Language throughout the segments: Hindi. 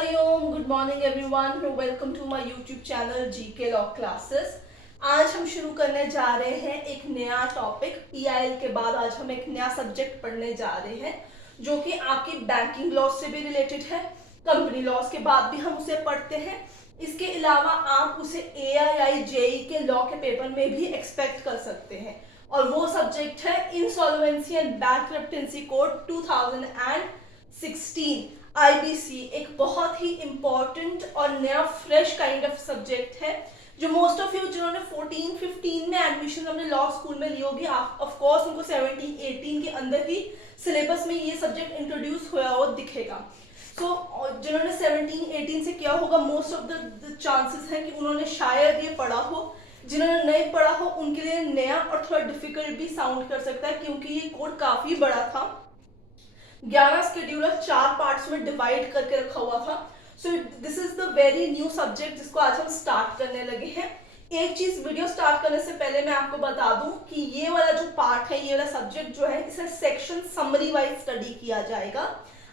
Hariom, good morning everyone, welcome to my YouTube channel GK law classes. आज हम शुरू करने जा रहे हैं एक नया टॉपिक। पीआईएल के बाद आज हम एक नया सब्जेक्ट पढ़ने जा रहे हैं जो कि आपकी बैंकिंग लॉ से भी रिलेटेड है। कंपनी लॉज के बाद भी हम उसे पढ़ते हैं। इसके अलावा आप उसे एआईआई जेई के लॉ के पेपर में भी एक्सपेक्ट कर सकते हैं और वो सब्जेक्ट है insolvency and bankruptcy code 2016 IBC. एक बहुत ही इंपॉर्टेंट और नया फ्रेश काइंड ऑफ सब्जेक्ट है जो मोस्ट ऑफ यू जिन्होंने 14-15 में एडमिशन अपने लॉ स्कूल में ली होगी, ऑफ कोर्स उनको 17-18 के अंदर ही सिलेबस में ये सब्जेक्ट इंट्रोड्यूस हुआ हो दिखेगा। तो जिन्होंने 17-18 से किया होगा, मोस्ट ऑफ द चांसेस हैं कि उन्होंने शायद ये पढ़ा हो। जिन्होंने नहीं पढ़ा हो उनके लिए नया और थोड़ा डिफिकल्ट भी साउंड कर सकता है क्योंकि ये कोड काफी बड़ा था। 11 स्केड्यूलर 4 पार्ट्स में डिवाइड करके रखा हुआ था। So this is the very new subject जिसको आज हम स्टार्ट करने लगे हैं। एक चीज वीडियो स्टार्ट करने से पहले मैं आपको बता दूं कि ये वाला जो पार्ट है, ये वाला सब्जेक्ट जो है, इसे सेक्शन समरी वाइज स्टडी किया जाएगा।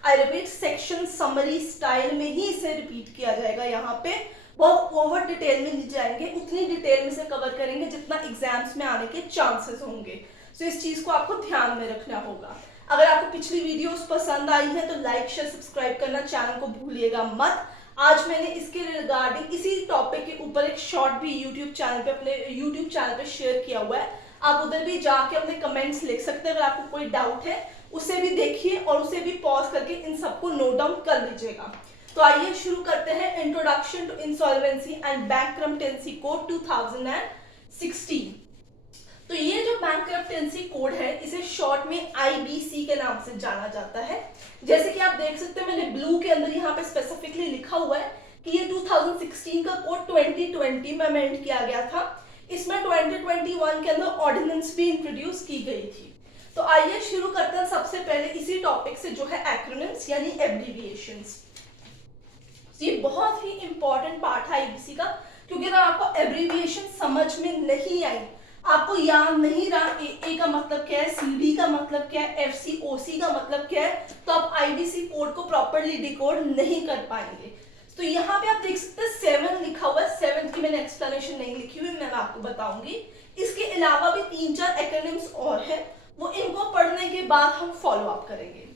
I repeat, section summary style में ही इसे रिपीट किया जाएगा। यहाँ पे बहुत ओवर डिटेल में नहीं जाएंगे, उतनी डिटेल में से कवर करेंगे जितना एग्जाम्स में आने के चांसेस होंगे। सो इस चीज को आपको ध्यान में रखना होगा। अगर आपको पिछली वीडियोस पसंद आई है तो लाइक शेयर सब्सक्राइब करना चैनल को भूलिएगा मत। आज मैंने इसके रिगार्डिंग इसी टॉपिक के ऊपर एक शॉर्ट भी यूट्यूब चैनल पे, अपने यूट्यूब चैनल पे शेयर किया हुआ है। आप उधर भी जाके अपने कमेंट्स लिख सकते हैं। अगर आपको कोई डाउट है उसे भी देखिए और उसे भी पॉज करके इन सबको नोट डाउन कर लीजिएगा। तो आइए शुरू करते हैं। Introduction to insolvency and bankruptcy code 2016। तो ये जो बैंक्रप्टेंसी कोड है इसे शॉर्ट में आईबीसी के नाम से जाना जाता है। जैसे कि आप देख सकते हैं, मैंने ब्लू के अंदर यहाँ पे स्पेसिफिकली लिखा हुआ है कि ये 2016 का कोड 2020 में अमेंड किया गया था। इसमें 2021 के अंदर ऑर्डिनेंस भी इंट्रोड्यूस की गई थी। तो आइए शुरू करते हैं सबसे पहले इसी टॉपिक से जो है एक्रोनिम्स यानी एब्रीविएशंस। ये बहुत ही इंपॉर्टेंट पार्ट है आईबीसी का, क्योंकि अगर आपको एब्रीविएशन समझ में नहीं आई, आपको याद नहीं रहा ए का मतलब क्या है, सीडी का मतलब क्या है, एफसी ओसी का मतलब क्या है, तो आप आईबीसी कोड को प्रॉपर्ली डिकोड नहीं कर पाएंगे। तो यहाँ पे आप देख सकते हैं 7 लिखा हुआ है। 7 की मैंने एक्सप्लेनेशन नहीं लिखी हुई, मैं आपको बताऊंगी। इसके अलावा भी 3-4 एक्रोनिम्स और है, वो इनको पढ़ने के बाद हम फॉलो अप करेंगे।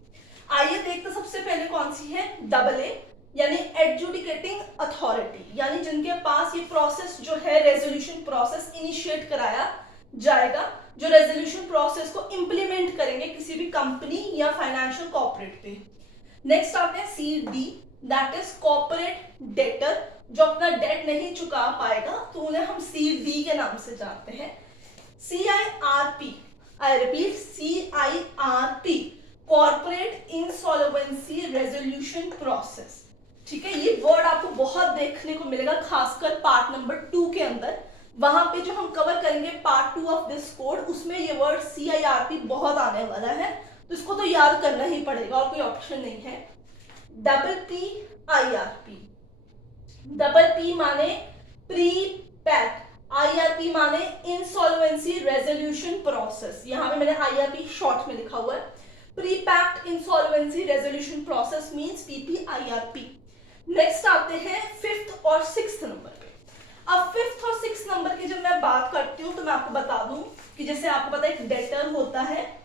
आइए देखते सबसे पहले कौन सी है। AA यानी एडजुडिकेटिंग अथॉरिटी, यानी जिनके पास ये प्रोसेस जो है रेजोल्यूशन प्रोसेस इनिशिएट कराया जाएगा, जो रेजोल्यूशन प्रोसेस को इंप्लीमेंट करेंगे किसी भी कंपनी या फाइनेंशियल कॉर्पोरेट पे। नेक्स्ट आते हैं CD, that is corporate debtor, जो अपना डेट नहीं चुका पाएगा तो उन्हें हम CD के नाम से जानते हैं। CIRP, I repeat CIRP, corporate insolvency resolution process. ठीक है, ये वर्ड आपको बहुत देखने को मिलेगा, खासकर पार्ट नंबर 2 के अंदर। वहां पे जो हम कवर करेंगे पार्ट 2 ऑफ दिस कोड, उसमें ये वर्ड CIRP बहुत आने वाला है, तो इसको तो याद करना ही पड़ेगा और कोई ऑप्शन नहीं है। PPIRP, P माने प्री पैक्ट, IRP माने इंसॉल्वेंसी रेजोल्यूशन प्रोसेस। यहाँ पे मैंने IRP शॉर्ट में लिखा हुआ है। Pre packed insolvency resolution process means PPIRP। Next आते हैं 5th और 6th नंबर पे। अब 5th और 6th नंबर की जब मैं बात करती हूँ तो मैं आपको बता दूं कि जैसे आपको पता है एक डेटर होता है,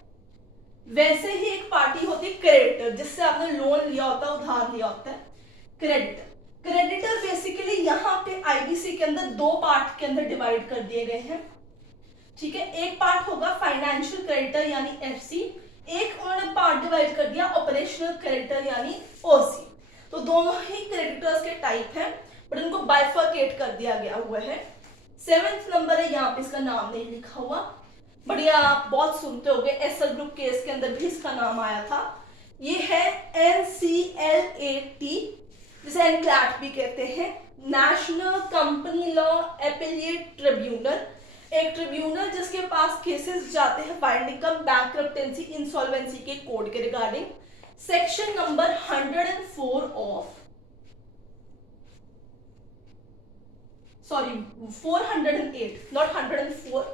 वैसे ही एक पार्टी होती है क्रेडिटर, जिससे आपने लोन लिया होता है, उधार लिया होता है, क्रेडिटर। क्रेडिटर बेसिकली यहाँ पे आईबीसी के अंदर 2 पार्ट के अंदर डिवाइड कर दिए गए हैं। ठीक है, एक पार्ट होगा फाइनेंशियल क्रेडिटर यानी एफसी, एक उन्होंने पार्ट डिवाइड कर दिया ऑपरेशनल क्रेडिटर यानी ओसी। तो दोनों ही क्रेडिटर्स के टाइप हैं, बट इनको बाइफर्केट कर दिया गया हुआ है। 7th नंबर है, यहाँ पे इसका नाम नहीं लिखा हुआ, बढ़िया आप बहुत सुनते होंगे, एसएल ग्रुप केस के अंदर भी इसका नाम आया था। ये है NCLAT, जिसे एनक्लैट भी कहते हैं, national company law appellate tribunal. एक ट्रिब्यूनल जिसके पास केसेस जाते हैं फाइंडिंग कम बैंक्रप्टेंसी इंसॉल्वेंसी के कोड के regarding. Section number 104 of 408 not 104,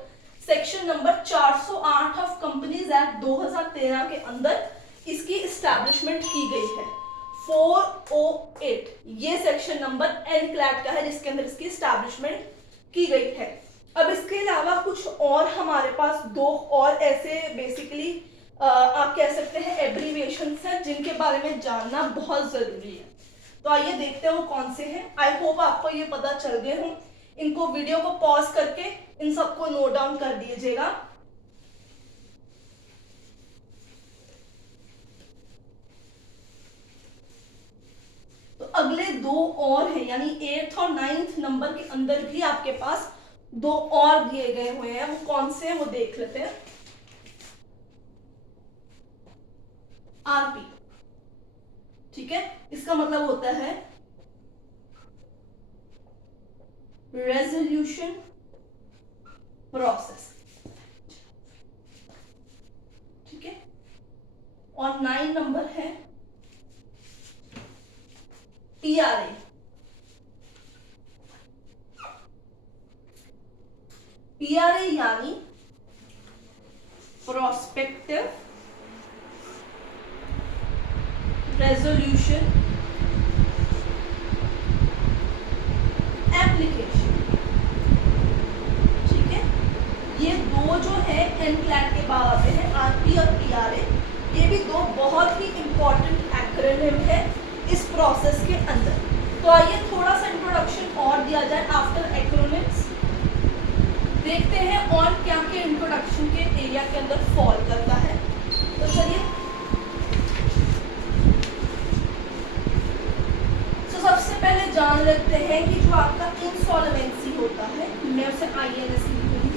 section number 408 of companies act 2013 के अंदर इसकी एस्टैब्लिशमेंट की गई है। 408 ये सेक्शन नंबर एनक्लैट का है जिसके अंदर इसकी एस्टैब्लिशमेंट की गई है। अब इसके अलावा कुछ और हमारे पास दो और ऐसे बेसिकली आप कह सकते हैं एब्रीविएशंस हैं जिनके बारे में जानना बहुत जरूरी है। तो आइए देखते हैं वो कौन से हैं। आई होप आपको ये पता चल गए हों। इनको वीडियो को पॉज करके इन सबको नोट डाउन कर दीजिएगा। तो अगले दो और हैं, यानी 8th और 9th नंबर के अंदर भी आपके पास दो और दिए गए हुए हैं। वो कौन से हैं वो देख लेते हैं। आरपी, ठीक है, इसका मतलब होता है रेजोल्यूशन प्रोसेस, ठीक है। और 9 नंबर है पीआरए। पीआरए यानी प्रोस्पेक्टिव रेजोल्यूशन एप्लीकेशन, ठीक है। ये दो जो है एनक्लैट के बाद आते हैं, आरपी और पीआरए। ये भी दो बहुत ही इंपॉर्टेंट एक्रोनिम है इस प्रोसेस के अंदर। तो आइए थोड़ा सा इंट्रोडक्शन और दिया जाए आफ्टर एक्रोनिम्स। देखते हैं और क्या क्या इंट्रोडक्शन के एरिया के अंदर फॉल करता है। तो चलिए, तो सबसे पहले जान लेते हैं कि जो आपका इंसॉल्वेंसी होता है, मैं उसे INS लिखूंगी,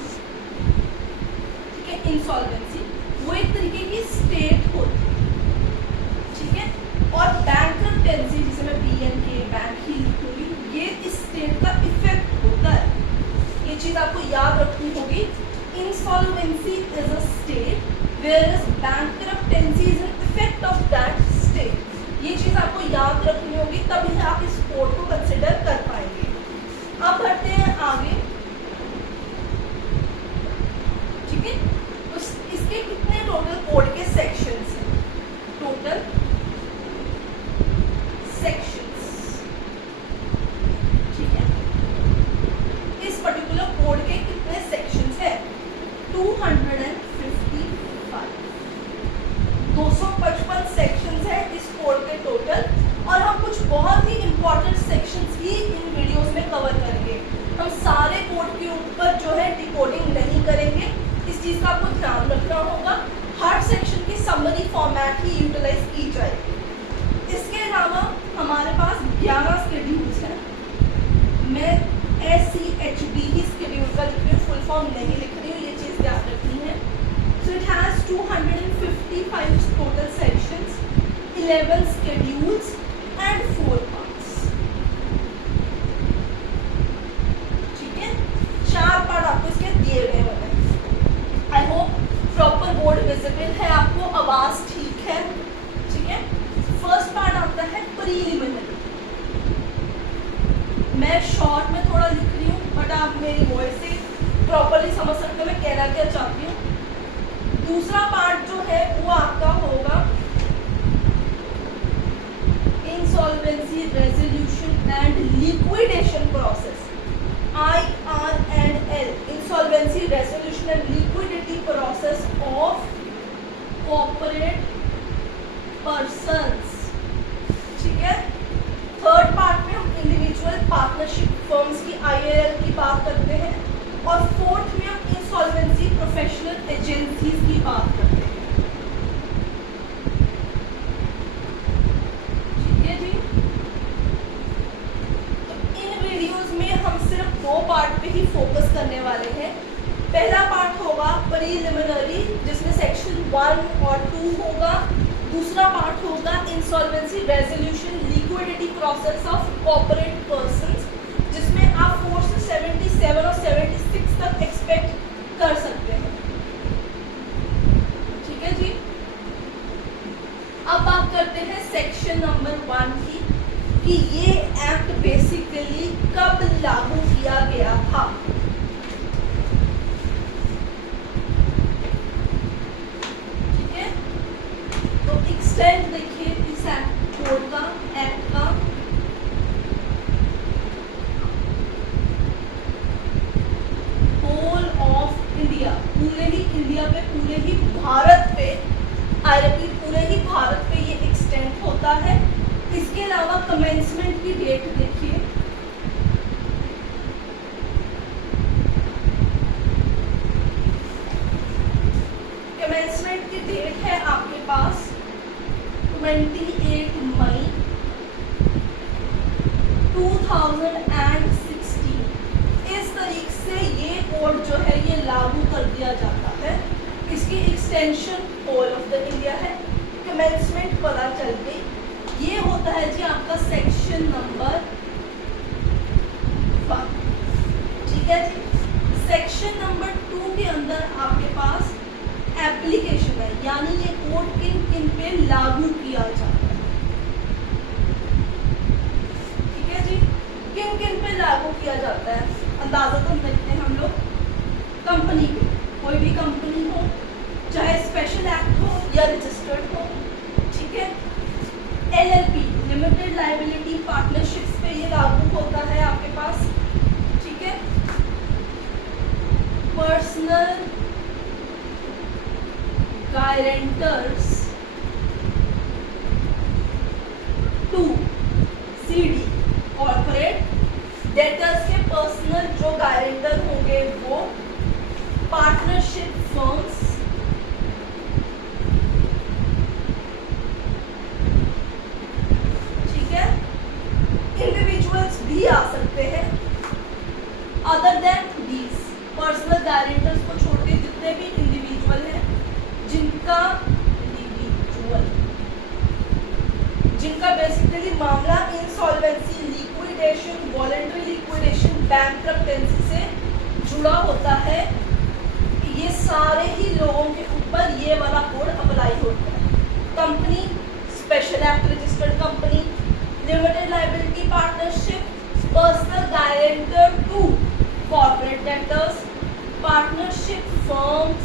ठीक है। इंसॉल्वेंसी वो एक तरीके की स्टेट होती है, ठीक है। और बैंक्रप्टेंसी जिसे मैं BNK बैंक ही लिखूंगी, ये इस स्टेट का इफेक्ट होता है। ये चीज आपको याद रखनी होगी। Insolvency is a state whereas bankruptcy is an effect of that state। ये चीज आपको याद रखनी होगी, तभी आप इस कोड को कंसिडर कर पाएंगे। अब बढ़ते हैं आगे, ठीक है। तो इसके कितने टोटल कोड के सेक्शंस हैं? टोटल सेक्शंस, ठीक है। इस पर्टिकुलर कोड के कितने सेक्शंस हैं? 255, 255 सेक्शंस है इस कोड के टोटल। और हम कुछ बहुत ही इंपॉर्टेंट सेक्शंस ही इन वीडियोस में कवर करेंगे। हम सारे कोड के ऊपर जो है डिकोडिंग नहीं करेंगे, इस चीज का आपको ध्यान रखना होगा। हर सेक्शन की समरी फॉर्मेट ही यूटिलाइज की जाएगी। इसके अलावा हमारे पास 11 शेड्यूल्स हैं। मैं SCHD ही शेड्यूल का लिख रही हूँ, फुल फॉर्म नहीं लिख रही हूँ, ये चीज याद रखनी है। So it has 255 total sections, 11 schedules and 4 parts, ठीक है। 4 पार्ट आपको इसके दिए गए होते हैं। I hope proper board visible है आपको, आवाज ठीक है, ठीक है। फर्स्ट पार्ट आता है प्रीलिमिनरी। मैं शॉर्ट में थोड़ा लिख रही हूँ बट आप मेरी वॉइस से प्रॉपरली समझ सकते हो मैं कहना क्या चाहती हूँ। दूसरा पार्ट जो है वो आपका होगा insolvency resolution and liquidation process, IR&L, insolvency resolution and liquidity process of corporate persons, ठीक है। थर्ड पार्ट में हम इंडिविजुअल पार्टनरशिप फर्म्स की IIL की बात करते हैं। और फोर्थ में हम इंसॉल्वेंसी प्रोफेशनल एजेंसीज की बात करते हैं, ठीक है जी। तो इन वीडियोस में हम सिर्फ 2 पार्ट पे ही फोकस करने वाले हैं। पहला पार्ट होगा प्रीलिमिनरी जिसमें सेक्शन 1 और 2 होगा। दूसरा पार्ट होगा insolvency resolution liquidity process of corporate persons, जिसमें आप 4 से 77 और 76 तक एक्सपेक्ट कर सकते हैं, ठीक है जी। अब बात करते हैं सेक्शन नंबर 1 की कि ये एक्ट बेसिकली कब लागू किया गया था। ठीक है, तो एक्सटेंड देखिए इस एक्ट कोड का। पूरे ही भारत पे, आई रिपीट पूरे ही भारत पे ये एक्सटेंड होता है। इसके अलावा कमेंसमेंट की डेट देखिए, कमेंसमेंट की डेट है आपके पास 28 मई 2016। इस तरीके से ये कोड जो है ये लागू कर दिया जाता है। इसकी extension all of the India है। कमेंसमेंट पता चल गई। ये होता है जी आपका सेक्शन नंबर 1, ठीक है जी। सेक्शन नंबर 2 के अंदर आपके पास एप्लीकेशन है, यानी ये कोड किन किन पे लागू किया जाता है, ठीक है जी। किन किन पे लागू किया जाता है अंदाजा तो देखते हैं हम लोग। कंपनी पे, कोई भी कंपनी हो, चाहे स्पेशल एक्ट हो या रजिस्टर्ड हो, ठीक है। एलएलपी लिमिटेड लायबिलिटी पार्टनरशिप्स पे ये लागू होता है आपके पास, ठीक है। Personal guarantors to CD corporate debtors के पर्सनल जो गारंटर होंगे वो पार्टनरशिप फर्म्स, ठीक है। इंडिविजुअल्स भी आ सकते हैं। Other than these personal guarantors को छोड़ के जितने भी इंडिविजुअल हैं जिनका बेसिकली मामला इंसॉल्वेंसी, लिक्विडेशन, वॉलंटरी लिक्विडेशन, बैंकरप्टेंसी से जुड़ा होता है, ये सारे ही लोगों के ऊपर ये वाला कोड अप्लाई होता है। Company, special act registered company, limited liability partnership, personal guarantor to corporate debtors, partnership firms,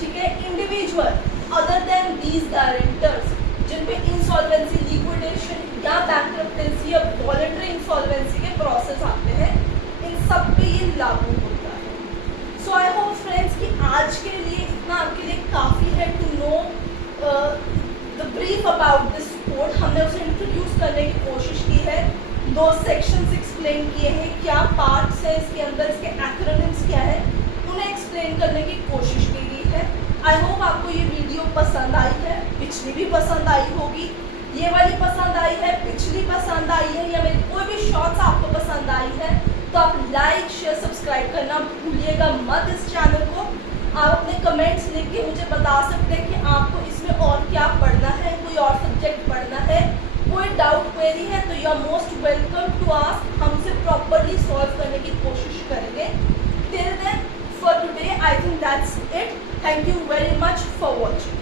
ठीक है। Individual other than these guarantors जिन पे इंसॉल्वेंसी, लिक्विडेशन या बैंकरप्टेंसी या वॉलंटरी इंसॉल्वेंसी के प्रोसेस आते हैं, इन सब पे ये लागू होता है। सो आई होप फ्रेंड्स कि आज के लिए इतना आपके लिए काफ़ी है to know the brief about this code. हमने उसे इंट्रोड्यूस करने की कोशिश की है, 2 सेक्शंस एक्सप्लेन किए हैं, क्या पार्ट्स है इसके अंदर, इसके एक्रोनिम्स क्या है, उन्हें एक्सप्लेन करने की कोशिश की गई है। आई होप आपको ये वीडियो पसंद आई है, पिछली भी पसंद आई होगी, ये वाली पसंद आई है, पिछली पसंद आई है, या मेरी कोई भी शॉर्ट्स आपको पसंद आई है तो आप लाइक शेयर सब्सक्राइब करना भूलिएगा मत इस चैनल को। आप अपने कमेंट्स लिख के मुझे बता सकते हैं कि आपको इसमें और क्या पढ़ना है, कोई और सब्जेक्ट पढ़ना है, कोई डाउट क्वेरी है तो you are most welcome to ask. हम उसे प्रॉपरली सॉल्व करने की कोशिश करेंगे। Till then for today I think that's it. Thank you very much for watching.